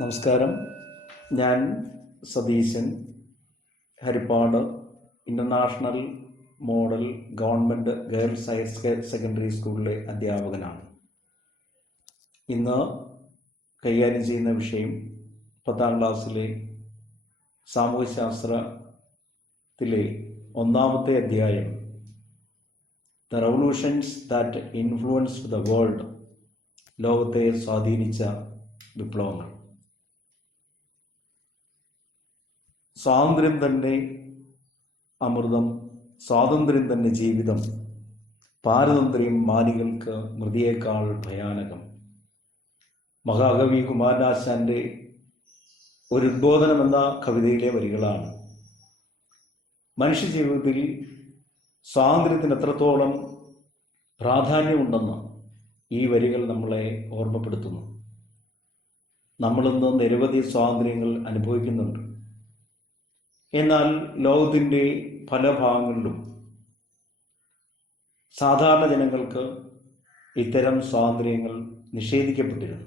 നമസ്കാരം. ഞാൻ Satheesan, Haripad international model government girls higher secondary സ്കൂളിലെ അധ്യാപകനാണ്. ഇന്ന് കൈകാര്യം ചെയ്യുന്ന വിഷയം 10ാം ക്ലാസ്സിലെ സാമൂഹ്യശാസ്ത്രത്തിലെ 1ാമത്തെ അധ്യായം, the revolutions that influenced the world, ലോകത്തെ സ്വാധീനിച്ച വിപ്ലവങ്ങൾ. സ്വാതന്ത്ര്യം തന്നെ അമൃതം, സ്വാതന്ത്ര്യം തന്നെ ജീവിതം, പാരതന്ത്ര്യം മാനികൾക്ക് മൃതിയേക്കാൾ ഭയാനകം. മഹാകവി കുമാരനാശാൻ്റെ ഒരു ഉദ്ബോധനം എന്ന കവിതയിലെ വരികളാണ്. മനുഷ്യ ജീവിതത്തിൽ സ്വാതന്ത്ര്യത്തിന് എത്രത്തോളം പ്രാധാന്യമുണ്ടെന്ന് ഈ വരികൾ നമ്മളെ ഓർമ്മപ്പെടുത്തുന്നു. നമ്മളിന്ന് നിരവധി സ്വാതന്ത്ര്യങ്ങൾ അനുഭവിക്കുന്നുണ്ട്. എന്നാൽ ലോകത്തിൻ്റെ പല ഭാഗങ്ങളിലും സാധാരണ ജനങ്ങൾക്ക് ഇത്തരം സ്വാതന്ത്ര്യങ്ങൾ നിഷേധിക്കപ്പെട്ടിരുന്നു.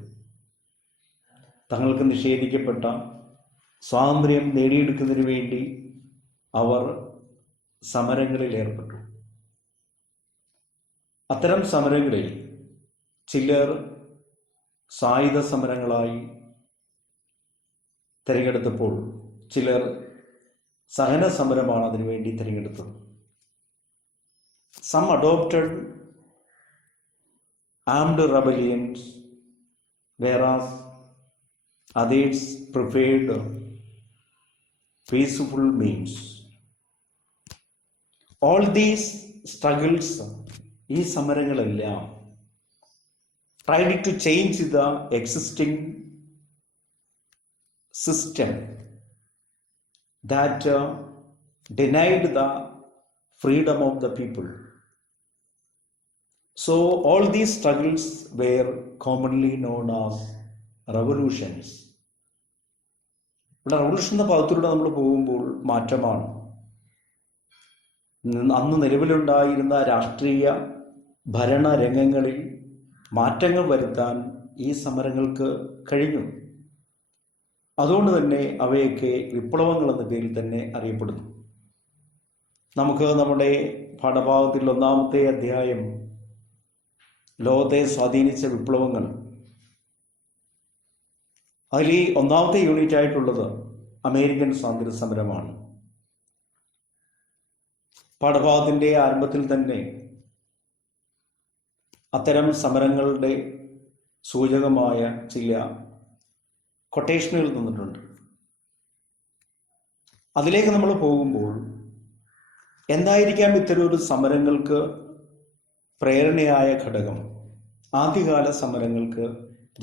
തങ്ങൾക്ക് നിഷേധിക്കപ്പെട്ട സ്വാതന്ത്ര്യം നേടിയെടുക്കുന്നതിന് വേണ്ടി അവർ സമരങ്ങളിൽ ഏർപ്പെട്ടു. അത്തരം സമരങ്ങളിൽ ചിലർ സായുധ സമരങ്ങളായി തിരഞ്ഞെടുത്തപ്പോൾ ചിലർ സഹന സമരമാണ് അതിനുവേണ്ടി തിരഞ്ഞെടുത്തത്. Some adopted armed rebellions, whereas others preferred peaceful means. All these struggles, ഈ സമരങ്ങളെല്ലാം tried to change the existing system that denied the freedom of the people. So all these struggles were commonly known as revolutions. ഇവിടെ revolution എന്ന പദത്തിലൂടെ നമ്മൾ പോകുമ്പോൾ മാറ്റമാണ്. അന്ന് നിലവിലുണ്ടായിരുന്ന രാഷ്ട്രീയ ഭരണ രംഗങ്ങളിൽ മാറ്റങ്ങൾ വരുത്താൻ ഈ സമരങ്ങൾക്ക് കഴിഞ്ഞു. അതുകൊണ്ട് തന്നെ അവയൊക്കെ വിപ്ലവങ്ങൾ എന്ന പേരിൽ തന്നെ അറിയപ്പെടുന്നു. നമുക്ക് നമ്മുടെ പാഠഭാഗത്തിൽ 1ാമത്തെ അധ്യായം, ലോകത്തെ സ്വാധീനിച്ച വിപ്ലവങ്ങൾ, അതിൽ ഈ 1ാമത്തെ യൂണിറ്റ് ആയിട്ടുള്ളത് അമേരിക്കൻ സ്വാതന്ത്ര്യ സമരമാണ്. പാഠഭാഗത്തിൻ്റെ ആരംഭത്തിൽ തന്നെ അത്തരം സമരങ്ങളുടെ സൂചകമായ ചില കൊട്ടേഷനുകൾ തന്നിട്ടുണ്ട്. അതിലേക്ക് നമ്മൾ പോകുമ്പോൾ എന്തായിരിക്കാം ഇത്തരമൊരു സമരങ്ങൾക്ക് പ്രേരണയായ ഘടകം? ആദ്യകാല സമരങ്ങൾക്ക്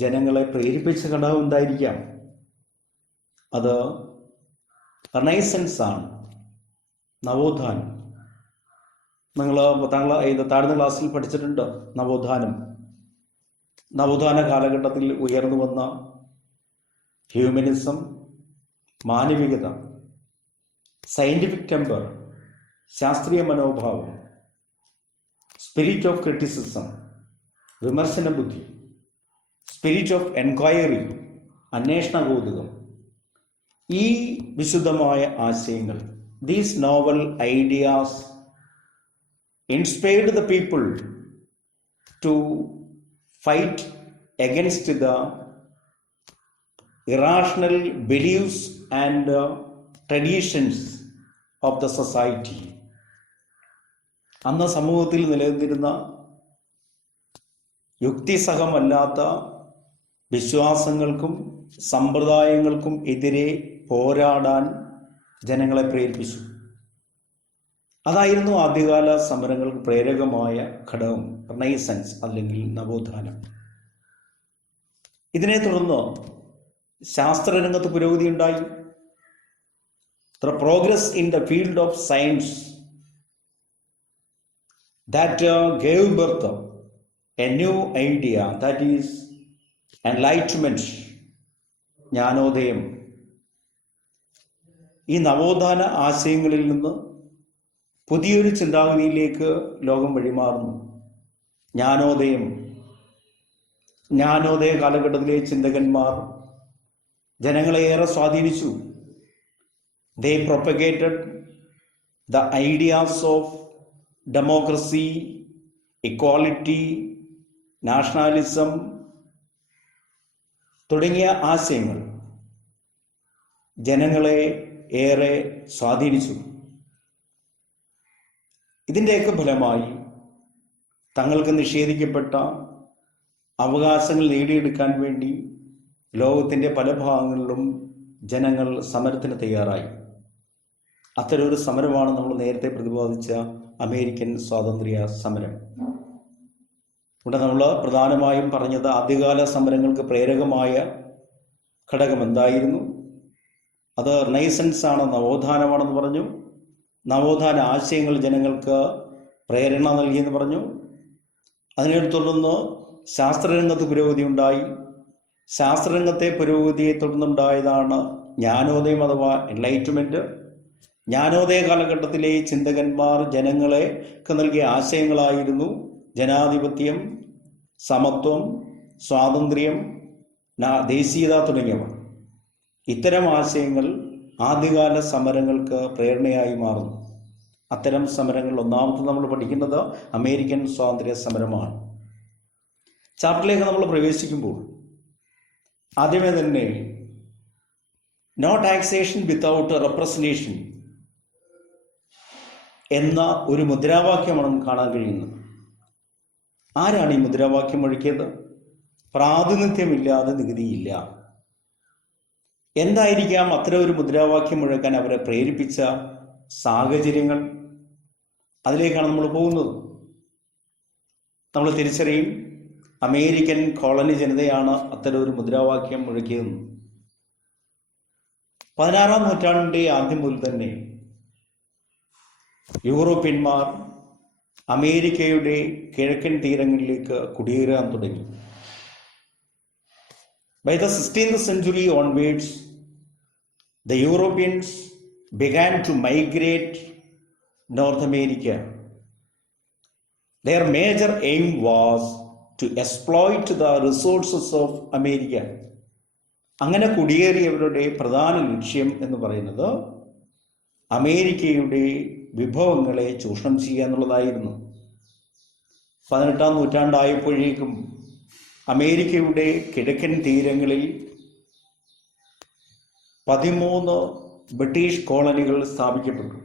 ജനങ്ങളെ പ്രേരിപ്പിച്ച ഘടകം എന്തായിരിക്കാം? അത് റെനൈസൻസ് ആണ്, നവോത്ഥാനം. നിങ്ങൾ താഴ്ന്ന ക്ലാസ്സിൽ പഠിച്ചിട്ടുണ്ട് നവോത്ഥാന കാലഘട്ടത്തിൽ ഉയർന്നു വന്ന ഹ്യൂമനിസം, മാനവികത, സയൻറ്റിഫിക് ടെമ്പർ, ശാസ്ത്രീയ മനോഭാവം, സ്പിരിറ്റ് ഓഫ് ക്രിറ്റിസിസം, വിമർശന ബുദ്ധി, സ്പിരിറ്റ് ഓഫ് എൻക്വയറി, അന്വേഷണ കൗതുകം, ഈ വിശുദ്ധമായ ആശയങ്ങൾ, these novel ideas inspired the people to fight against the irrational beliefs and traditions of the society. അന്ന് സമൂഹത്തിൽ നിലനിന്നിരുന്ന യുക്തിസഹമല്ലാത്ത വിശ്വാസങ്ങൾക്കും സമ്പ്രദായങ്ങൾക്കും എതിരെ പോരാടാൻ ജനങ്ങളെ പ്രേരിപ്പിച്ചു. അതായിരുന്നു ആദ്യകാല സമരങ്ങൾക്ക് പ്രേരകമായ ഘടകം, റെനൈസൻസ് അല്ലെങ്കിൽ നവോത്ഥാനം. ഇതിനെ തുടർന്ന് ശാസ്ത്രരംഗത്ത് പുരോഗതി ഉണ്ടായി. The progress in the field of science that gave birth a new idea, that is enlightenment, Jnanodayam. ഈ നവോത്ഥാന ആശയങ്ങളിൽ നിന്ന് പുതിയൊരു ചിന്താഗതിയിലേക്ക് ലോകം വഴിമാറുന്നു. ജ്ഞാനോദയ കാലഘട്ടത്തിലെ ചിന്തകന്മാർ ജനങ്ങളെ ഏറെ സ്വാധീനിച്ചു. They propagated the ideas of democracy, equality, nationalism തുടങ്ങിയ ആശയങ്ങൾ ജനങ്ങളെ ഏറെ സ്വാധീനിച്ചു. ഇതിൻ്റെയൊക്കെ ഫലമായി തങ്ങൾക്ക് നിഷേധിക്കപ്പെട്ട അവകാശങ്ങൾ നേടിയെടുക്കാൻ വേണ്ടി ലോകത്തിൻ്റെ പല ഭാഗങ്ങളിലും ജനങ്ങൾ സമരത്തിന് തയ്യാറായി. അത്തരമൊരു സമരമാണ് നമ്മൾ നേരത്തെ പ്രതിപാദിച്ച അമേരിക്കൻ സ്വാതന്ത്ര്യ സമരം. ഇവിടെ നമ്മൾ പ്രധാനമായും പറഞ്ഞത് ആദ്യകാല സമരങ്ങൾക്ക് പ്രേരകമായ ഘടകം എന്തായിരുന്നു? അത് റിനൈസൻസ് ആണ്, നവോത്ഥാനമാണെന്ന് പറഞ്ഞു. നവോത്ഥാന ആശയങ്ങൾ ജനങ്ങൾക്ക് പ്രേരണ നൽകിയെന്ന് പറഞ്ഞു. അതിനെ തുടർന്ന് ശാസ്ത്രരംഗത്ത് പുരോഗതി ഉണ്ടായി. ശാസ്ത്രരംഗത്തെ പുരോഗതിയെ തുടർന്നുണ്ടായതാണ് ജ്ഞാനോദയം അഥവാ എൻലൈറ്റ്മെൻറ്റ്. ജ്ഞാനോദയ കാലഘട്ടത്തിലെ ചിന്തകന്മാർ ജനങ്ങൾക്ക് നൽകിയ ആശയങ്ങളായിരുന്നു ജനാധിപത്യം, സമത്വം, സ്വാതന്ത്ര്യം, ദേശീയത തുടങ്ങിയവ. ഇത്തരം ആശയങ്ങൾ ആദ്യകാല സമരങ്ങൾക്ക് പ്രേരണയായി മാറുന്നു. അത്തരം സമരങ്ങൾ ഒന്നാമത് നമ്മൾ പഠിക്കുന്നത് അമേരിക്കൻ സ്വാതന്ത്ര്യ സമരമാണ്. ചാപ്റ്ററിലേക്ക് നമ്മൾ പ്രവേശിക്കുമ്പോൾ ആദ്യമേ തന്നെ നോ ടാക്സേഷൻ വിത്തൗട്ട് റെപ്രസന്റേഷൻ എന്ന ഒരു മുദ്രാവാക്യമാണ് നമുക്ക് കാണാൻ കഴിയുന്നത്. ആരാണ് ഈ മുദ്രാവാക്യം മുഴക്കിയത്? പ്രാതിനിധ്യമില്ലാതെ നികുതിയില്ല. എന്തായിരിക്കാം അത്തരം ഒരു മുദ്രാവാക്യം മുഴക്കാൻ അവരെ പ്രേരിപ്പിച്ച സാഹചര്യങ്ങൾ? അതിലേക്കാണ് നമ്മൾ പോകുന്നത്. നമ്മൾ തിരിച്ചറിയും അമേരിക്കൻ കോളനി ജനതയാണ് അത്തരം ഒരു മുദ്രാവാക്യം മുഴക്കിയതെന്ന്. 16-ാം നൂറ്റാണ്ടിൻ്റെ ആദ്യം മുതൽ തന്നെ യൂറോപ്യന്മാർ അമേരിക്കയുടെ കിഴക്കൻ തീരങ്ങളിലേക്ക് കുടിയേറാൻ തുടങ്ങി. By the 16th century onwards, the Europeans began to migrate North America. Their major aim was to exploit the resources of America. അങ്ങനെ കുടിയേറിയവരുടെ പ്രധാന ലക്ഷ്യം എന്ന് പറയുന്നത് അമേരിക്കയുടെ വിഭവങ്ങളെ ചൂഷണം ചെയ്യുക എന്നുള്ളതായിരുന്നു. 18-ാം നൂറ്റാണ്ടായപ്പോഴേക്കും അമേരിക്കയുടെ കിഴക്കൻ തീരങ്ങളിൽ 13 ബ്രിട്ടീഷ് കോളനികൾ സ്ഥാപിക്കപ്പെട്ടു.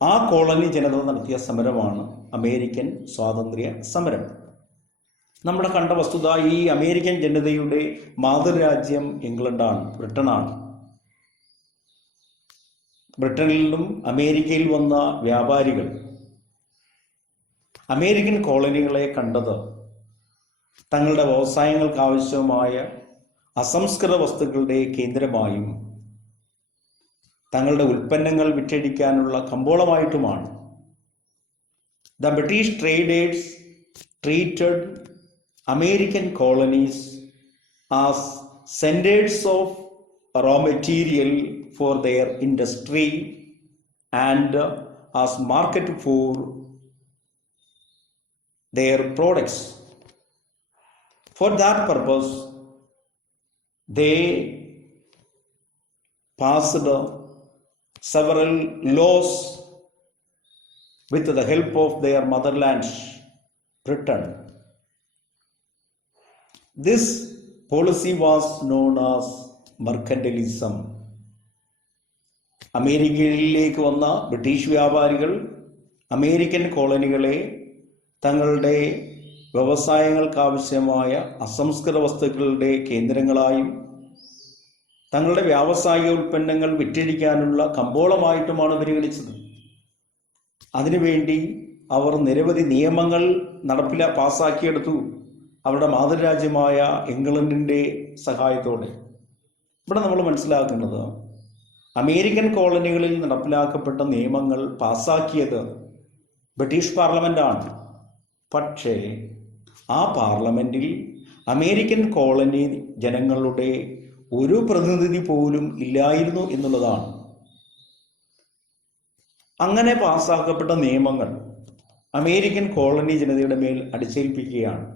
ആ കോളനി ജനത നടത്തിയ സമരമാണ് അമേരിക്കൻ സ്വാതന്ത്ര്യ സമരം. നമ്മുടെ കണ്ട വസ്തുത, ഈ അമേരിക്കൻ ജനതയുടെ മാതൃരാജ്യം ഇംഗ്ലണ്ടാണ്, ബ്രിട്ടനാണ്. ബ്രിട്ടനിൽ നിന്നും അമേരിക്കയിൽ വന്ന വ്യാപാരികൾ അമേരിക്കൻ കോളനികളെ കണ്ടത് തങ്ങളുടെ വ്യവസായങ്ങൾക്ക് ആവശ്യമായ അസംസ്കൃത വസ്തുക്കളുടെ കേന്ദ്രമായും തങ്ങളുടെ ഉൽപ്പന്നങ്ങൾ വിറ്റഴിക്കാനുള്ള കമ്പോളമായിട്ടുമാണ്. The British traders treated American colonies as centers of raw material for their industry and as market for their products. For that purpose, they passed several laws with the help of their motherland, Britain. This policy was known as mercantilism. അമേരിക്കയിലേക്ക് വന്ന British വ്യാപാരികൾ American കോളനികളെ തങ്ങളുടെ വ്യവസായങ്ങൾക്കാവശ്യമായ അസംസ്കൃത വസ്തുക്കളുടെ കേന്ദ്രങ്ങളായും തങ്ങളുടെ വ്യാവസായിക ഉൽപ്പന്നങ്ങൾ വിറ്റഴിക്കാനുള്ള കമ്പോളമായിട്ടുമാണ് പരിഗണിച്ചത്. അതിനുവേണ്ടി അവർ നിരവധി നിയമങ്ങൾ പാസാക്കിയെടുത്തു, അവരുടെ മാതൃരാജ്യമായ ഇംഗ്ലണ്ടിൻ്റെ സഹായത്തോടെ. ഇവിടെ നമ്മൾ മനസ്സിലാക്കുന്നത് അമേരിക്കൻ കോളനികളിൽ നടപ്പിലാക്കപ്പെട്ട നിയമങ്ങൾ പാസാക്കിയത് ബ്രിട്ടീഷ് പാർലമെൻ്റാണ്. പക്ഷേ ആ പാർലമെൻറ്റിൽ അമേരിക്കൻ കോളനി ജനങ്ങളുടെ ഒരു പ്രതിനിധി പോലും ഇല്ലായിരുന്നു എന്നുള്ളതാണ്. അങ്ങനെ പാസാക്കപ്പെട്ട നിയമങ്ങൾ അമേരിക്കൻ കോളനി ജനതയുടെ മേൽ അടിച്ചേൽപ്പിക്കുകയാണ്.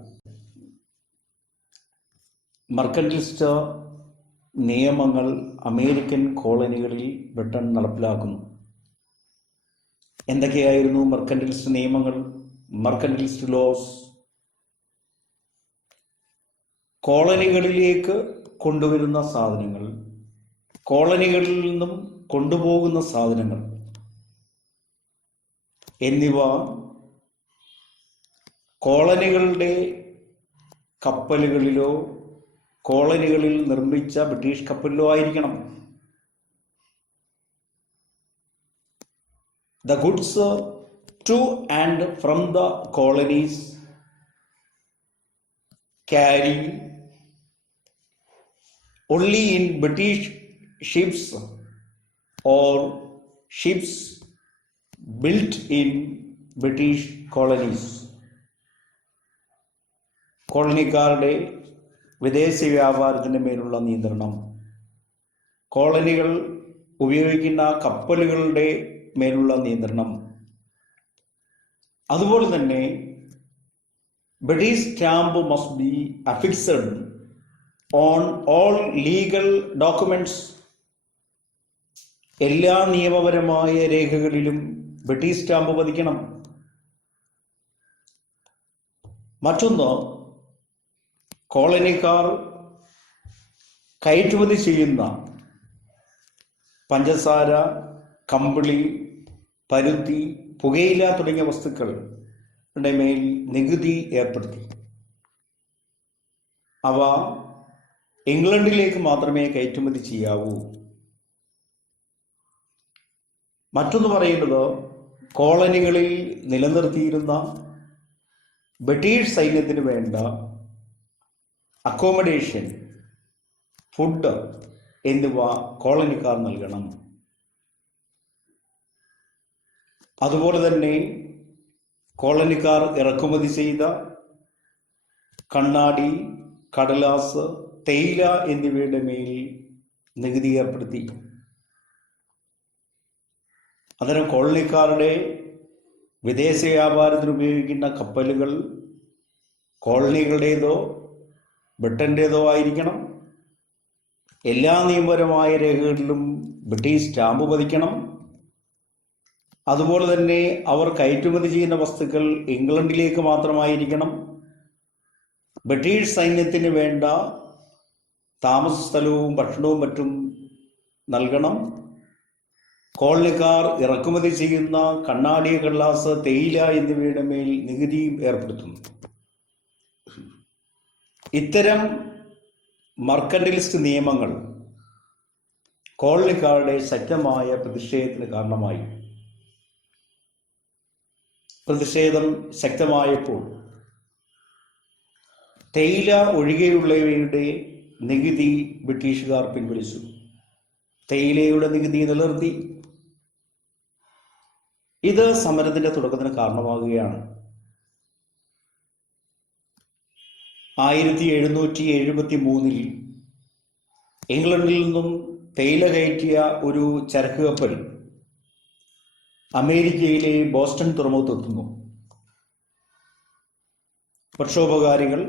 മർക്കന്റിലിസ്റ്റ് നിയമങ്ങൾ അമേരിക്കൻ കോളനികളിൽ ബ്രിട്ടൻ നടപ്പിലാക്കുന്നു. എന്തൊക്കെയായിരുന്നു മർക്കന്റിലിസ്റ്റ് നിയമങ്ങൾ? മർക്കന്റിലിസ്റ്റ് ലോസ്. കോളനികളിലേക്ക് കൊണ്ടുവരുന്ന സാധനങ്ങൾ, കോളനികളിൽ നിന്നും കൊണ്ടുപോകുന്ന സാധനങ്ങൾ എന്നിവ കോളനികളുടെ കപ്പലുകളിലോ കോളനികളിൽ നിർമ്മിച്ച ബ്രിട്ടീഷ് കപ്പലിലോ ആയിരിക്കണം. The goods to and from the colonies carry only in British ships or ships built in British colonies. കോളനിക്കാരുടെ വിദേശ വ്യാപാരത്തിന് മേലുള്ള നിയന്ത്രണം, കോളനികൾ ഉപയോഗിക്കുന്ന കപ്പലുകളുടെ മേലുള്ള നിയന്ത്രണം, അതുപോലെ തന്നെ British stamp must be affixed on all legal documents. എല്ലാ നിയമപരമായ രേഖകളിലും ബ്രിട്ടീഷ് സ്റ്റാമ്പ് പതിക്കണം. മറ്റൊന്ന്, കോളനിക്കാർ കയറ്റുമതി ചെയ്യുന്ന പഞ്ചസാര, കമ്പിളി, പരുത്തി, പുകയില തുടങ്ങിയ വസ്തുക്കളുടെ മേൽ നികുതി ഏർപ്പെടുത്തി. അവ ഇംഗ്ലണ്ടിലേക്ക് മാത്രമേ കയറ്റുമതി ചെയ്യാവൂ. മറ്റൊന്ന് പറയുന്നത്, കോളനികളിൽ നിലനിർത്തിയിരുന്ന ബ്രിട്ടീഷ് സൈന്യത്തിന് വേണ്ട അക്കോമഡേഷൻ, ഫുഡ് എന്നിവ കോളനിക്കാർ നൽകണം. അതുപോലെ തന്നെ കോളനിക്കാർ ഇറക്കുമതി ചെയ്ത കണ്ണാടി, കടലാസ്, തേയില എന്നിവയുടെ മേൽ നികുതി ഏർപ്പെടുത്തി. അന്നേരം കോളനിക്കാരുടെ വിദേശ വ്യാപാരത്തിന് ഉപയോഗിക്കുന്ന കപ്പലുകൾ കോളനികളുടേതോ ബ്രിട്ടൻ്റേതോ ആയിരിക്കണം. എല്ലാ നിയമപരമായ രേഖകളിലും ബ്രിട്ടീഷ് സ്റ്റാമ്പ് പതിക്കണം. അതുപോലെ തന്നെ അവർ കയറ്റുമതി ചെയ്യുന്ന വസ്തുക്കൾ ഇംഗ്ലണ്ടിലേക്ക് മാത്രമായിരിക്കണം. ബ്രിട്ടീഷ് സൈന്യത്തിന് വേണ്ട താമസ സ്ഥലവും ഭക്ഷണവും മറ്റും നൽകണം. കോളനിക്കാർ ഇറക്കുമതി ചെയ്യുന്ന കണ്ണാടി, കടലാസ്, തേയില എന്നിവയുടെ മേൽ നികുതിയും ഏർപ്പെടുത്തുന്നു. ഇത്തരം മർക്കന്റിലിസ്റ്റ് നിയമങ്ങൾ കോളനിക്കാരുടെ ശക്തമായ പ്രതിഷേധത്തിന് കാരണമായി. പ്രതിഷേധം ശക്തമായപ്പോൾ തേയില ഒഴികെയുള്ളവയുടെ നികുതി ബ്രിട്ടീഷുകാർ പിൻവലിച്ചു. തേയിലയുടെ നികുതി നിലനിർത്തി. ഇത് സമരത്തിന്റെ തുടക്കത്തിന് കാരണമാകുകയാണ്. 1773 ഇംഗ്ലണ്ടിൽ നിന്നും തേയില കയറ്റിയ ഒരു ചരക്ക് കപ്പൽ അമേരിക്കയിലെ ബോസ്റ്റൺ തുറമുഖത്തെത്തുന്നു. പ്രക്ഷോഭകാരികൾ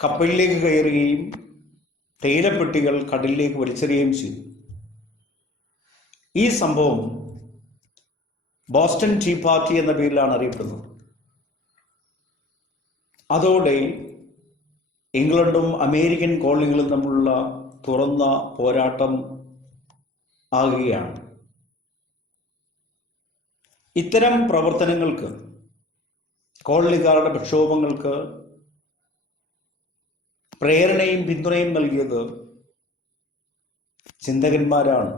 കപ്പലിലേക്ക് കയറുകയും തേയിലപ്പെട്ടികൾ കടലിലേക്ക് വലിച്ചെറിയുകയും ചെയ്തു. ഈ സംഭവം ബോസ്റ്റൺ ടീ പാർട്ടി എന്ന പേരിലാണ് അറിയപ്പെടുന്നത്. അതോടെ ഇംഗ്ലണ്ടും അമേരിക്കൻ കോളനികളും തമ്മിലുള്ള തുറന്ന പോരാട്ടം ആകുകയാണ്. ഇത്തരം പ്രവർത്തനങ്ങൾക്ക്, കോളനിക്കാരുടെ പ്രക്ഷോഭങ്ങൾക്ക് പ്രേരണയും പിന്തുണയും നൽകിയത് ചിന്തകന്മാരാണ്.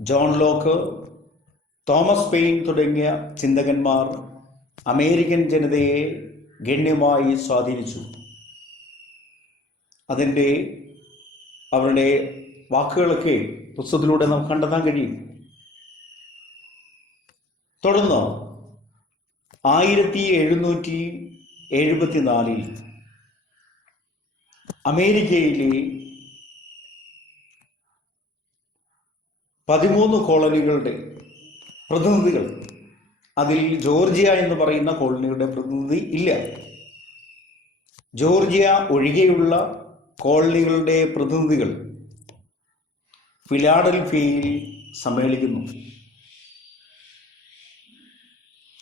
ജോൺ ലോക്ക്, തോമസ് പെയിൻ തുടങ്ങിയ ചിന്തകന്മാർ അമേരിക്കൻ ജനതയെ ഗണ്യമായി സ്വാധീനിച്ചു. അവരുടെ വാക്കുകളൊക്കെ പുസ്തകത്തിലൂടെ നമുക്ക് കണ്ടെത്താൻ കഴിയും. തുടർന്ന് 1774 അമേരിക്കയിലെ 13 കോളനികളുടെ പ്രതിനിധികൾ, അതിൽ ജോർജിയ എന്ന് പറയുന്ന കോളനിയുടെ പ്രതിനിധി ഇല്ല, ജോർജിയ ഒഴികെയുള്ള കോളനികളുടെ പ്രതിനിധികൾ ഫിലാഡൽഫിയയിൽ സമ്മേളിക്കുന്നു.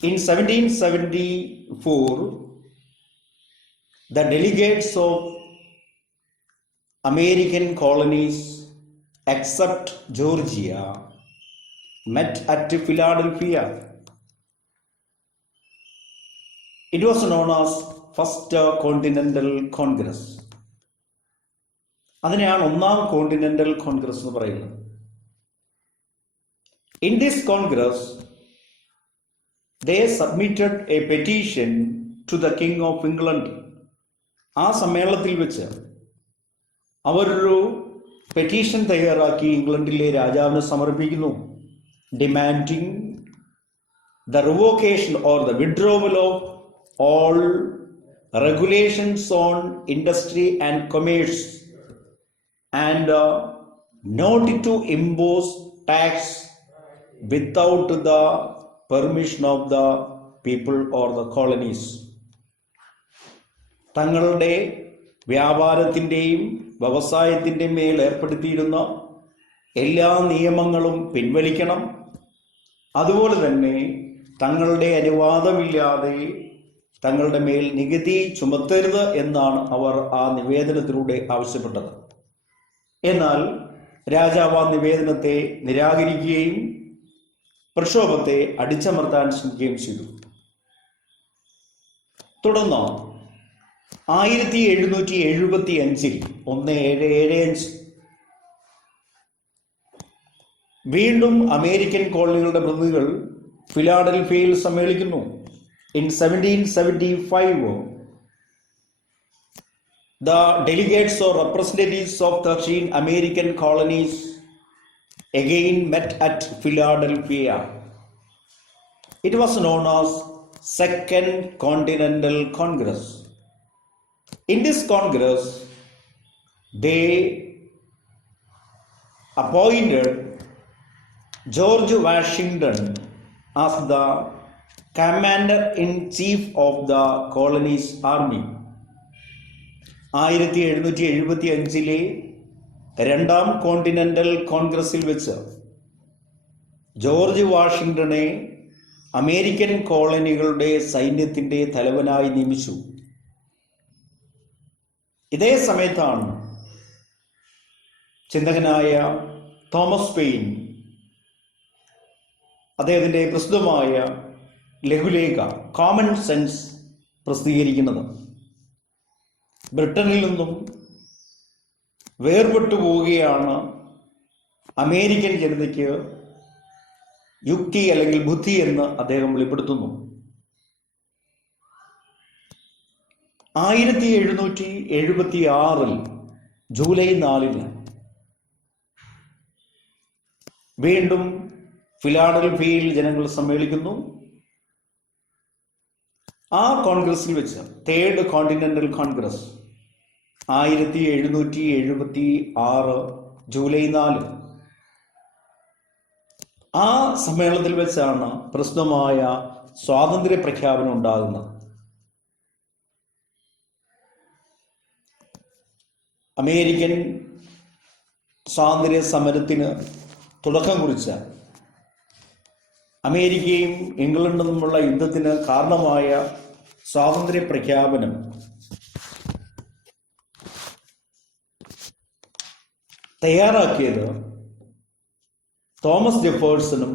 In 1774, the delegates of American colonies except Georgia met at Philadelphia. It was known as First Continental Congress. അതിനെയാണ് ഒന്നാം കോണ്ടിനെന്റൽ കോൺഗ്രസ് എന്ന് പറയുന്നത്. In this Congress, they submitted a petition to the King of England. ആ സമ്മേളനത്തിൽ വെച്ച് അവരൊരു petition തയ്യാറാക്കി ഇംഗ്ലണ്ടിലെ രാജാവിന് സമർപ്പിക്കുന്നു. Demanding the revocation or the withdrawal of all regulations on industry and commerce and not to impose tax without the permission of the people or the colonies. തങ്ങളുടെ വ്യാപാരത്തിൻ്റെയും വ്യവസായത്തിൻ്റെയും മേൽ ഏർപ്പെടുത്തിയിരുന്ന എല്ലാ നിയമങ്ങളും പിൻവലിക്കണം. അതുപോലെ തന്നെ തങ്ങളുടെ അനുവാദമില്ലാതെ തങ്ങളുടെ മേൽ നികുതി ചുമത്തരുത് എന്നാണ് അവർ ആ നിവേദനത്തിലൂടെ ആവശ്യപ്പെട്ടത്. എന്നാൽ രാജാവ് ആ നിവേദനത്തെ നിരാകരിക്കുകയും പ്രക്ഷോഭത്തെ അടിച്ചമർത്താൻ ശ്രമിക്കുകയും ചെയ്തു. തുടർന്ന് 1775 1775 വീണ്ടും അമേരിക്കൻ കോളനികളുടെ പ്രതിനിധികൾ ഫിലാഡൽഫിയയിൽ സമ്മേളിക്കുന്നു. In 1775, the delegates or representatives of 13 American colonies again met at Philadelphia. It was known as Second Continental Congress. In this Congress, they appointed George Washington as the commander-in-chief of the colonies army. 1775 രണ്ടാം continental കോൺഗ്രസിൽ വെച്ച് George വാഷിംഗ്ടനെ American കോളനികളുടെ സൈന്യത്തിൻ്റെ തലവനായി നിയമിച്ചു. ഇതേ സമയത്താണ് ചിന്തകനായ Thomas pain അദ്ദേഹത്തിൻ്റെ പ്രസിദ്ധമായ ലഘുലേഖ കോമൺ സെൻസ് പ്രസിദ്ധീകരിക്കുന്നത്. ബ്രിട്ടനിൽ നിന്നും വേർപെട്ടു പോവുകയാണ് അമേരിക്കൻ ജനതയ്ക്ക് യുക്തി അല്ലെങ്കിൽ ബുദ്ധി എന്ന് അദ്ദേഹം വെളിപ്പെടുത്തുന്നു. 1776 ജൂലൈ 4 വീണ്ടും ഫിലാഡൽഫിയയിൽ ജനങ്ങൾ സമ്മേളിക്കുന്നു. ആ കോൺഗ്രസിൽ വെച്ച് തേർഡ് കോണ്ടിനെന്റൽ കോൺഗ്രസ് 1776 ജൂലൈ 4 ആ സമ്മേളനത്തിൽ വെച്ചാണ് പ്രസിദ്ധമായ സ്വാതന്ത്ര്യ പ്രഖ്യാപനം ഉണ്ടാകുന്നത്. അമേരിക്കൻ സ്വാതന്ത്ര്യ സമരത്തിന് തുടക്കം കുറിച്ച അമേരിക്കയും ഇംഗ്ലണ്ടും തമ്മിലുള്ള യുദ്ധത്തിന് കാരണമായ സ്വാതന്ത്ര്യ പ്രഖ്യാപനം തയ്യാറാക്കിയത് തോമസ് ജെഫേഴ്സണും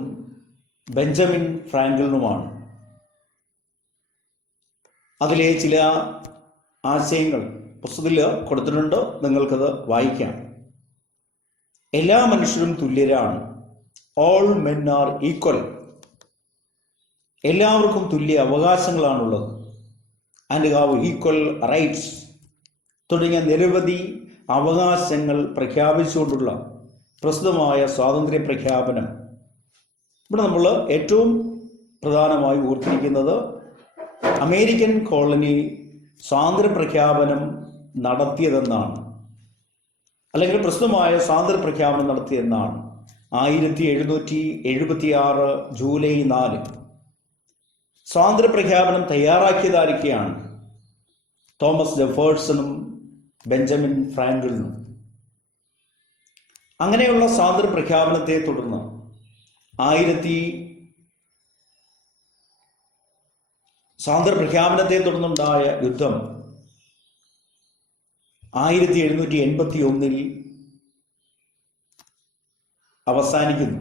ബെഞ്ചമിൻ ഫ്രാങ്ക്ലിനുമാണ്. അതിലെ ചില ആശയങ്ങൾ പുസ്തകത്തിൽ കൊടുത്തിട്ടുണ്ട്, നിങ്ങൾക്കത് വായിക്കാം. എല്ലാ മനുഷ്യരും തുല്യരാണ്. All men are equal. എല്ലാവർക്കും തുല്യ അവകാശങ്ങളാണുള്ളത്. ആൻഡ് ഹാവ് ഈക്വൽ റൈറ്റ്സ് തുടങ്ങിയ നിരവധി അവകാശങ്ങൾ പ്രഖ്യാപിച്ചുകൊണ്ടുള്ള പ്രസിദ്ധമായ സ്വാതന്ത്ര്യ പ്രഖ്യാപനം. ഇവിടെ നമ്മൾ ഏറ്റവും പ്രധാനമായി ഓർത്തിരിക്കുന്നത് അമേരിക്കൻ കോളനി സ്വാതന്ത്ര്യ പ്രഖ്യാപനം നടത്തിയതെന്നാണ്, അല്ലെങ്കിൽ പ്രസിദ്ധമായ സ്വാതന്ത്ര്യ പ്രഖ്യാപനം നടത്തിയെന്നാണ്. 1776 ജൂലൈ 4 സ്വാതന്ത്ര്യ പ്രഖ്യാപനം തയ്യാറാക്കിയതാരൊക്കെയാണ്? Thomas ജെഫേഴ്സണും Benjamin ഫ്രാങ്ക്ലിനും. അങ്ങനെയുള്ള സ്വാതന്ത്ര്യ പ്രഖ്യാപനത്തെ തുടർന്ന് സ്വാതന്ത്ര്യ പ്രഖ്യാപനത്തെ തുടർന്നുണ്ടായ യുദ്ധം 1781 അവസാനിക്കുന്നു.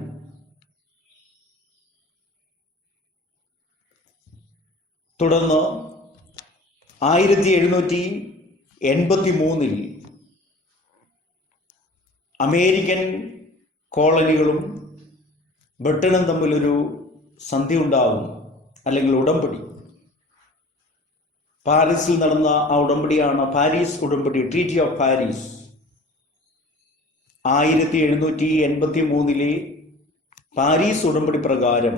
തുടർന്ന് 1783 അമേരിക്കൻ കോളനികളും ബ്രിട്ടനും തമ്മിലൊരു സന്ധി ഉണ്ടാകുന്നു, അല്ലെങ്കിൽ ഉടമ്പടി. പാരീസിൽ നടന്ന ആ ഉടമ്പടിയാണ് പാരീസ് ഉടമ്പടി, ട്രീറ്റി ഓഫ് പാരീസ്. 1783 പാരീസ് ഉടമ്പടി പ്രകാരം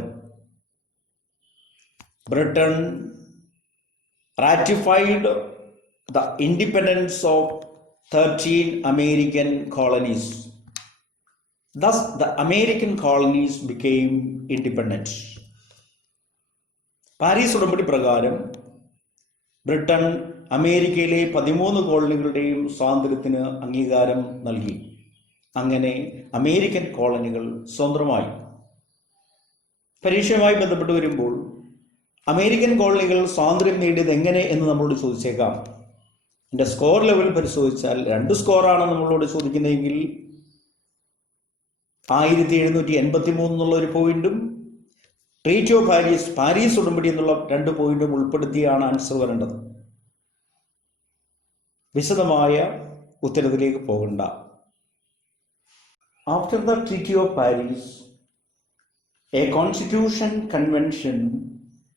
Britain ratified the independence of 13 American colonies. Thus, the American colonies became independent. Paris ഉടമ്പടി പ്രകാരം ബ്രിട്ടൻ അമേരിക്കയിലെ 13 കോളനികളുടെയും സ്വാതന്ത്ര്യത്തിന് അംഗീകാരം നൽകി. അങ്ങനെ അമേരിക്കൻ കോളനികൾ സ്വതന്ത്രമായി. പരീക്ഷയുമായി ബന്ധപ്പെട്ട് വരുമ്പോൾ അമേരിക്കൻ കോളനികൾ സ്വാതന്ത്ര്യം നേടിയത് എങ്ങനെ എന്ന് നമ്മളോട് ചോദിച്ചേക്കാം. എൻ്റെ സ്കോർ ലെവൽ പരിശോധിച്ചാൽ 2 സ്കോറാണ് നമ്മളോട് ചോദിക്കുന്നതെങ്കിൽ 1783 എന്നുള്ള ഒരു പോയിന്റും ട്രീറ്റി ഓഫ് പാരീസ് ഉടമ്പടി എന്നുള്ള 2 പോയിന്റും ഉൾപ്പെടുത്തിയാണ് ആൻസർ വരേണ്ടത്. വിശദമായ ഉത്തരത്തിലേക്ക് പോകണ്ട. After the treaty of Paris, A constitution convention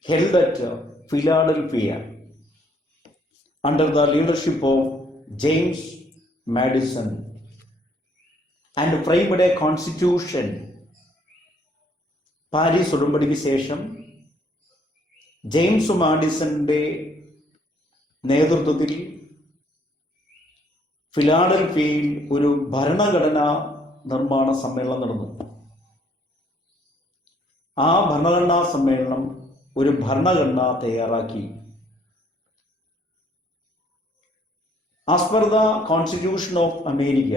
held at Philadelphia under the leadership of James Madison and framed a constitution. Paris ഉടമ്പടിക്ക് ശേഷം ജെയിംസ് മാഡിസന്റെ നേതൃത്വത്തിൽ ഫിലാഡൽഫിയയിൽ ഒരു ഭരണഘടനാ നിർമ്മാണ സമ്മേളനം നടന്നു. ആ ഭരണഘടനാ സമ്മേളനം ഒരു ഭരണഘടന തയ്യാറാക്കി. As per the constitution of America,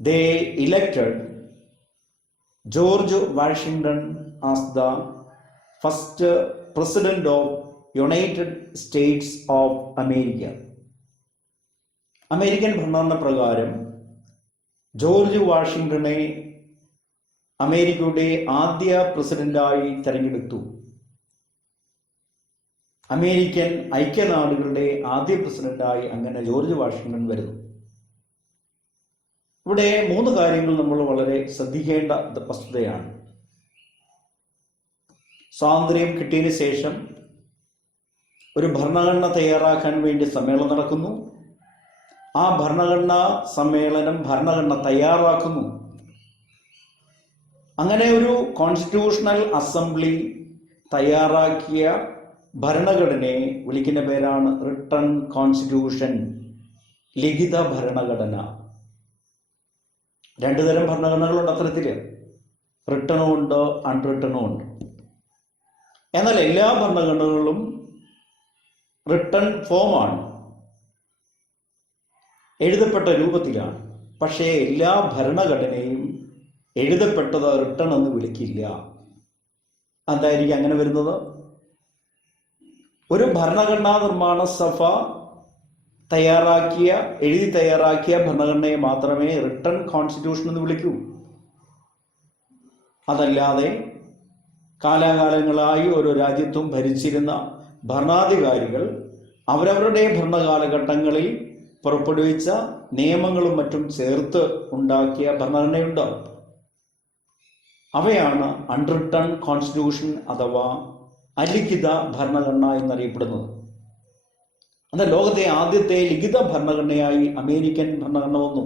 they elected George Washington as the first president of United States of America. American ഭരണഘടന പ്രകാരം ജോർജ് വാഷിംഗ്ടണെ അമേരിക്കയുടെ ആദ്യ പ്രസിഡന്റായി തെരഞ്ഞെടുത്തു. അമേരിക്കൻ ഐക്യനാടുകളുടെ ആദ്യ പ്രസിഡന്റായി അങ്ങനെ ജോർജ് വാഷിംഗ്ടൺ വരുന്നു. ഇവിടെ 3 കാര്യങ്ങൾ നമ്മൾ വളരെ ശ്രദ്ധിക്കേണ്ട വസ്തുതയാണ്. സ്വാതന്ത്ര്യം കിട്ടിയതിന് ശേഷം ഒരു ഭരണഘടന തയ്യാറാക്കാൻ വേണ്ടി സമ്മേളനം നടക്കുന്നു. ആ ഭരണഘടനാ സമ്മേളനം ഭരണഘടന തയ്യാറാക്കുന്നു. അങ്ങനെ ഒരു കോൺസ്റ്റിറ്റ്യൂഷണൽ അസംബ്ലി തയ്യാറാക്കിയ ഭരണഘടനയെ വിളിക്കുന്ന പേരാണ് റിട്ടൺ കോൺസ്റ്റിറ്റ്യൂഷൻ, ലിഖിത ഭരണഘടന. 2 തരം ഭരണഘടനകളുണ്ട് അത്തരത്തിൽ, റിട്ടണും ഉണ്ട്, അൺറിട്ടണും ഉണ്ട്. എന്നാൽ എല്ലാ ഭരണഘടനകളും റിട്ടൺ ഫോമാണ്, എഴുതപ്പെട്ട രൂപത്തിലാണ്. പക്ഷേ എല്ലാ ഭരണഘടനയും എഴുതപ്പെട്ടത് റിട്ടൺ എന്ന് വിളിക്കില്ല. എന്തായിരിക്കും അങ്ങനെ വരുന്നത്? ഒരു ഭരണഘടനാ നിർമ്മാണ സഭ എഴുതി തയ്യാറാക്കിയ ഭരണഘടനയെ മാത്രമേ റിട്ടൺ കോൺസ്റ്റിറ്റ്യൂഷൻ എന്ന് വിളിക്കൂ. അതല്ലാതെ കാലാകാലങ്ങളായി ഓരോ രാജ്യത്തും ഭരിച്ചിരുന്ന ഭരണാധികാരികൾ അവരവരുടെ ഭരണകാലഘട്ടങ്ങളിൽ പുറപ്പെടുവിച്ച നിയമങ്ങളും മറ്റും ചേർത്ത് ഉണ്ടാക്കിയ ഭരണഘടനയുണ്ട്. അവയാണ് അൺറിട്ടൺ കോൺസ്റ്റിറ്റ്യൂഷൻ അഥവാ അലിഖിത ഭരണഘടന എന്നറിയപ്പെടുന്നത്. എന്നാൽ ലോകത്തെ ആദ്യത്തെ ലിഖിത ഭരണഘടനയായി അമേരിക്കൻ ഭരണഘടന വന്നു.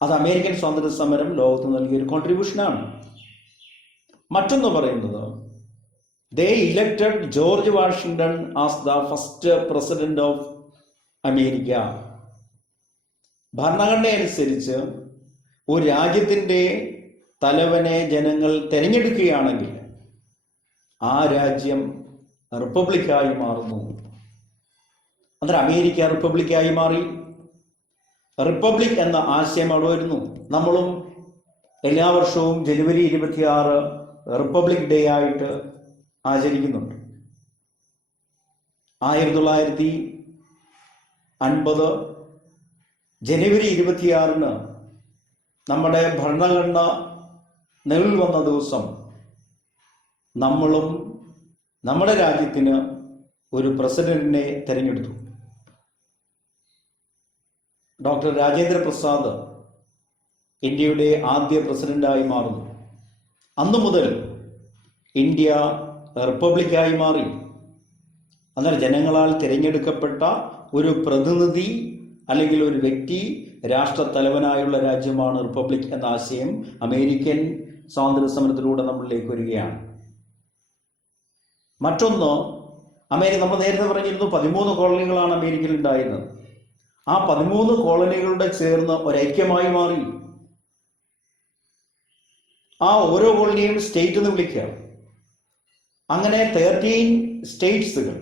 അത് അമേരിക്കൻ സ്വാതന്ത്ര്യ സമരം ലോകത്ത് നൽകിയൊരു കോൺട്രിബ്യൂഷനാണ്. മറ്റൊന്ന് പറയുന്നത്, they elected George Washington as the first president of America. ഭരണഘടന അനുസരിച്ച് ഒരു രാജ്യത്തിൻ്റെ തലവനെ ജനങ്ങൾ തിരഞ്ഞെടുക്കുകയാണെങ്കിൽ ആ രാജ്യം റിപ്പബ്ലിക്കായി മാറുന്നു. അന്നേരം അമേരിക്ക റിപ്പബ്ലിക്കായി മാറി. റിപ്പബ്ലിക് എന്ന ആശയം അവിടെ വരുന്നു. നമ്മളും എല്ലാ വർഷവും ജനുവരി 26 റിപ്പബ്ലിക് ഡേ ആയിട്ട് ആചരിക്കുന്നുണ്ട്. 1950 ജനുവരി 26 നമ്മുടെ ഭരണഘടന നിലവിൽ വന്ന ദിവസം നമ്മളും നമ്മുടെ രാജ്യത്തിന് ഒരു പ്രസിഡന്റിനെ തെരഞ്ഞെടുത്തു. ഡോക്ടർ രാജേന്ദ്ര പ്രസാദ് ഇന്ത്യയുടെ ആദ്യ പ്രസിഡന്റായി മാറുന്നു. അന്നു മുതൽ ഇന്ത്യ റിപ്പബ്ലിക്കായി മാറി. അന്നേരം ജനങ്ങളാൽ തിരഞ്ഞെടുക്കപ്പെട്ട ഒരു പ്രതിനിധി അല്ലെങ്കിൽ ഒരു വ്യക്തി രാഷ്ട്രത്തലവനായുള്ള രാജ്യമാണ് റിപ്പബ്ലിക് എന്ന ആശയം അമേരിക്കൻ സ്വാതന്ത്ര്യ സമരത്തിലൂടെ നമ്മളിലേക്ക് വരികയാണ്. മറ്റൊന്ന്, നമ്മൾ നേരത്തെ പറഞ്ഞിരുന്നു 13 കോളനികളാണ് അമേരിക്കയിൽ ഉണ്ടായിരുന്നത്. ആ 13 കോളനികളുടെ ചേർന്ന് ഒരൈക്യമായി മാറി. ആ ഓരോ കോളനിയും സ്റ്റേറ്റ് എന്ന് വിളിക്കുക. അങ്ങനെ 13 സ്റ്റേറ്റ്സുകൾ,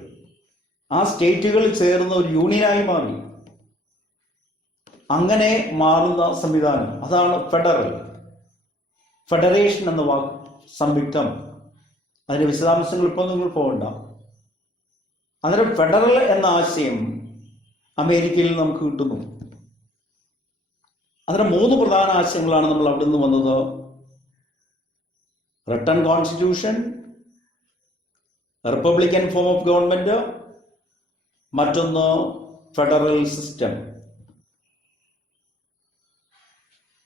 ആ സ്റ്റേറ്റുകൾ ചേർന്ന് ഒരു യൂണിയനായി മാറി. അങ്ങനെ മാറുന്ന സംവിധാനം അതാണ് ഫെഡറേഷൻ എന്ന വാക്ക്, സംയുക്തം. അതിന്റെ വിശദാംശങ്ങൾ ഇപ്പോൾ നിങ്ങൾ പോകണ്ട. അന്നേരം ഫെഡറൽ എന്ന ആശയം അമേരിക്കയിൽ നമുക്ക് കിട്ടുന്നു. അന്നേരം 3 പ്രധാന ആശയങ്ങളാണ് നമ്മൾ അവിടെ നിന്ന് വന്നത്. Written constitution, Republican form of government, മറ്റൊന്ന് ഫെഡറൽ സിസ്റ്റം.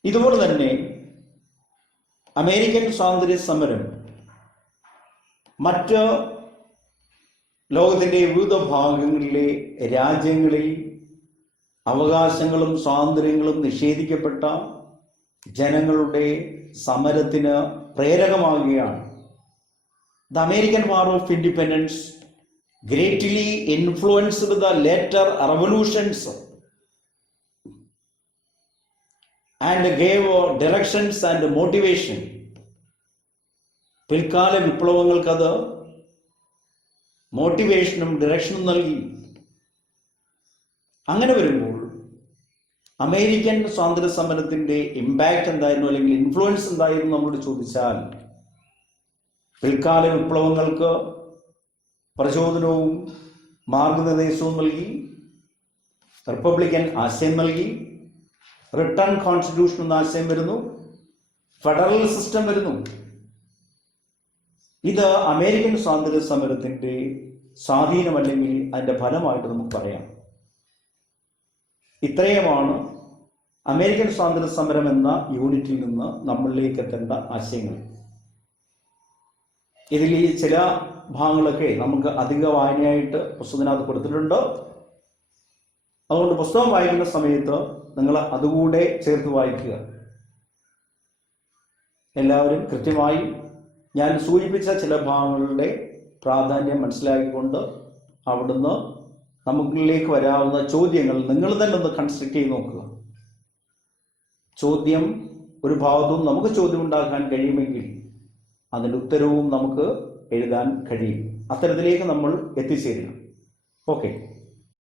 ഇതുപോലെ തന്നെ അമേരിക്കൻ സ്വാതന്ത്ര്യ സമരം മറ്റ് ലോകത്തിൻ്റെ വിവിധ ഭാഗങ്ങളിലെ രാജ്യങ്ങളിൽ അവകാശങ്ങളും സ്വാതന്ത്ര്യങ്ങളും നിഷേധിക്കപ്പെട്ട ജനങ്ങളുടെ സമരത്തിന് പ്രേരകമാകുകയാണ്. The American war of independence greatly influenced the later revolutions and gave directions and motivation. പിൽക്കാല വിപ്ലവങ്ങൾക്കത് മോട്ടിവേഷനും ഡയറക്ഷനും നൽകി. അങ്ങനെ വരുമ്പോൾ അമേരിക്കൻ സ്വാതന്ത്ര്യ സമരത്തിന്റെ ഇമ്പാക്റ്റ് എന്തായിരുന്നു, അല്ലെങ്കിൽ ഇൻഫ്ലുവൻസ് എന്തായിരുന്നു നമ്മളോട് ചോദിച്ചാൽ, പിൽക്കാല വിപ്ലവങ്ങൾക്ക് പ്രചോദനവും മാർഗനിർദ്ദേശവും നൽകി, റിപ്പബ്ലിക്കൻ ആശയം നൽകി, റിട്ടൺ കോൺസ്റ്റിറ്റ്യൂഷൻ എന്ന ആശയം വരുന്നു, ഫെഡറൽ സിസ്റ്റം വരുന്നു. ഇത് അമേരിക്കൻ സ്വാതന്ത്ര്യ സമരത്തിന്റെ സ്വാധീനമല്ലെങ്കിൽ അതിന്റെ ഫലമായിട്ട് നമുക്ക് പറയാം. ഇത്രയുമാണ് അമേരിക്കൻ സ്വാതന്ത്ര്യ സമരം എന്ന യൂണിറ്റിൽ നിന്ന് നമ്മളിലേക്ക് എത്തേണ്ട ആശയങ്ങൾ. ഇതിൽ ഈ ചില ഭാഗങ്ങളൊക്കെ നമുക്ക് അധിക വായനയായിട്ട് പുസ്തകത്തിനകത്ത് കൊടുത്തിട്ടുണ്ട്. അതുകൊണ്ട് പുസ്തകം വായിക്കുന്ന സമയത്ത് നിങ്ങൾ അതുകൂടെ ചേർത്ത് വായിക്കുക. എല്ലാവരും കൃത്യമായി ഞാൻ സൂചിപ്പിച്ച ചില ഭാഗങ്ങളുടെ പ്രാധാന്യം മനസ്സിലാക്കിക്കൊണ്ട് അവിടുന്ന് നമുക്കിലേക്ക് വരാവുന്ന ചോദ്യങ്ങൾ നിങ്ങൾ തന്നെ ഒന്ന് കൺസ്ട്രക്ട് ചെയ്ത് നോക്കുക. ചോദ്യം ഒരു ഭാഗത്തും നമുക്ക് ചോദ്യം ഉണ്ടാക്കാൻ കഴിയുമെങ്കിൽ അതിൻ്റെ ഉത്തരവും നമുക്ക് എഴുതാൻ കഴിയും. അത്തരത്തിലേക്ക് നമ്മൾ എത്തിച്ചേരണം. ഓക്കെ.